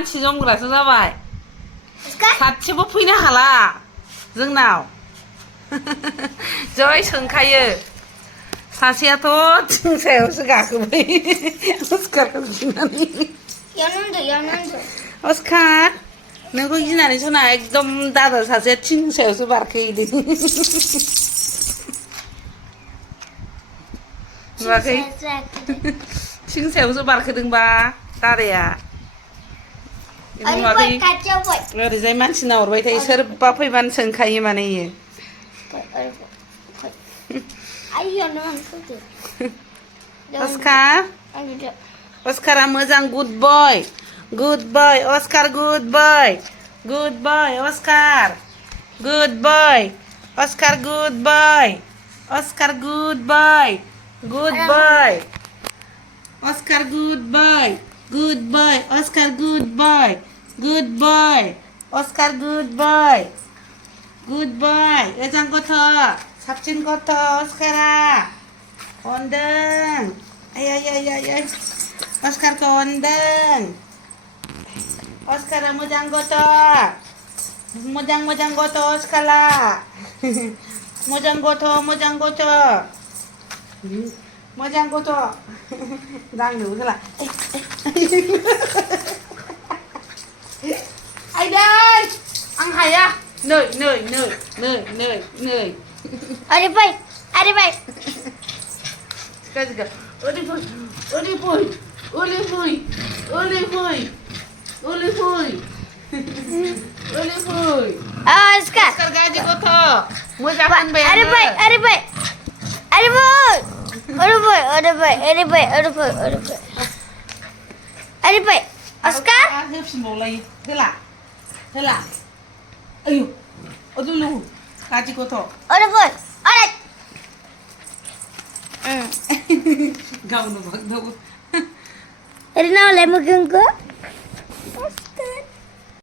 मानसि जमग्रासो जाबाय सासेबो फैनो हाला जोंनाव जय सोंखायो सासेयाथ' थिं सायावसो गाखोबाय अस्कारखौ गिनानै अस्कार नोंखौ गिनानै सना एकदम दादा सासेया थिं सायावसो बारखोहैदों नुवाखै थिं सायावसो बारखोदोंबा दादाया नुवाखै ओरैजाय मानसि नाहरबाय थायो सोरबा फैबानो सोंखायो माने इयो अस्कार अस्कारा मोजां गुड बय अस्कार गुड बय अस्कार गुड बय अस्कार गुड बय अस्कार गुड बय अस्कार गुड बय अस्कार गुड बय अस्कार गुड बय मोजां गथ' साबसिन गथ' अस्कारा अनदों आय अस्कारखौ अनदों अस्कारा मोजां गथ' अस्कारा मोजां गथ' दांनोबो होला आइदै आं हाया नै अरे भाई Sekarang Oli boy Oscar gaji kotor muzakan bayar अरे भाई Oscar hela ayo dulu gaji kotor अरे gaun bag daw Rina oleh mungkin ke